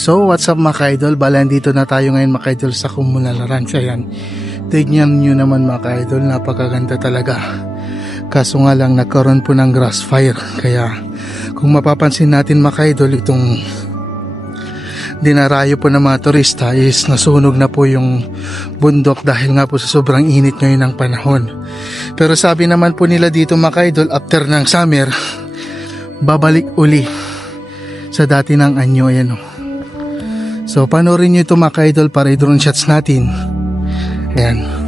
So what's up mga ka-idol, bala dito na tayo ngayon mga ka-idol sa Communal Ranch. Ayan, tignan nyo naman mga ka-idol, napakaganda talaga. Kaso nga lang nagkaroon po ng grass fire. Kaya kung mapapansin natin mga ka-idol, itong dinarayo po ng mga turista is nasunog na po yung bundok dahil nga po sa sobrang init ngayon ng panahon. Pero sabi naman po nila dito mga ka-idol, after ng summer, babalik uli sa dati ng anyo. Ayan o. So panoorin nyo ito mga ka-idol para i-drone shots natin. Ayan.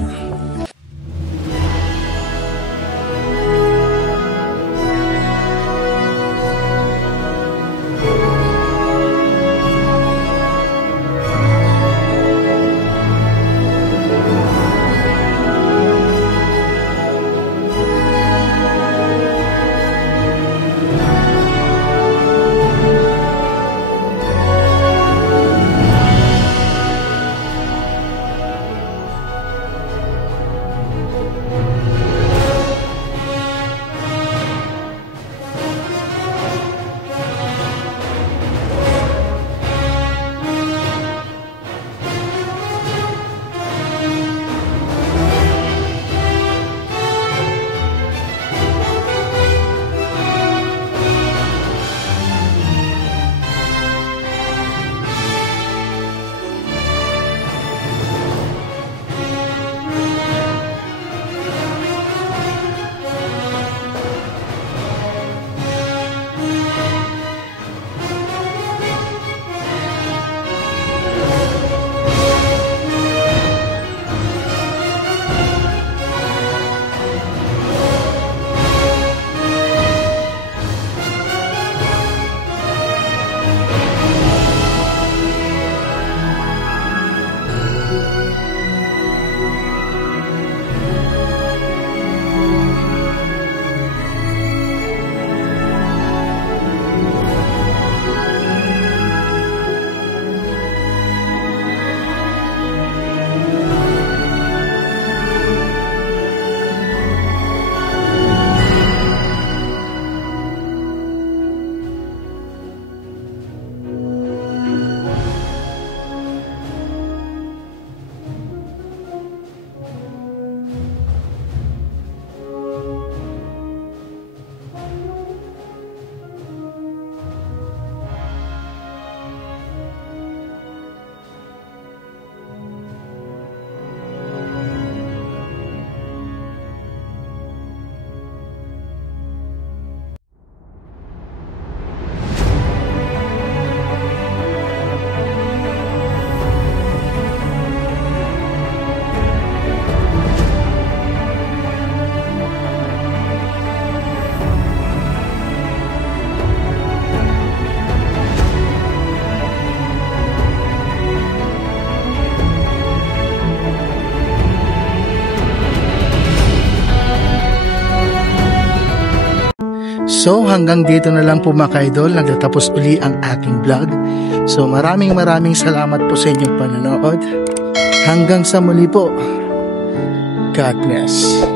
So hanggang dito na lang po mga ka-idol, nagtatapos uli ang aking vlog. So maraming salamat po sa inyong panonood. Hanggang sa muli po. God bless.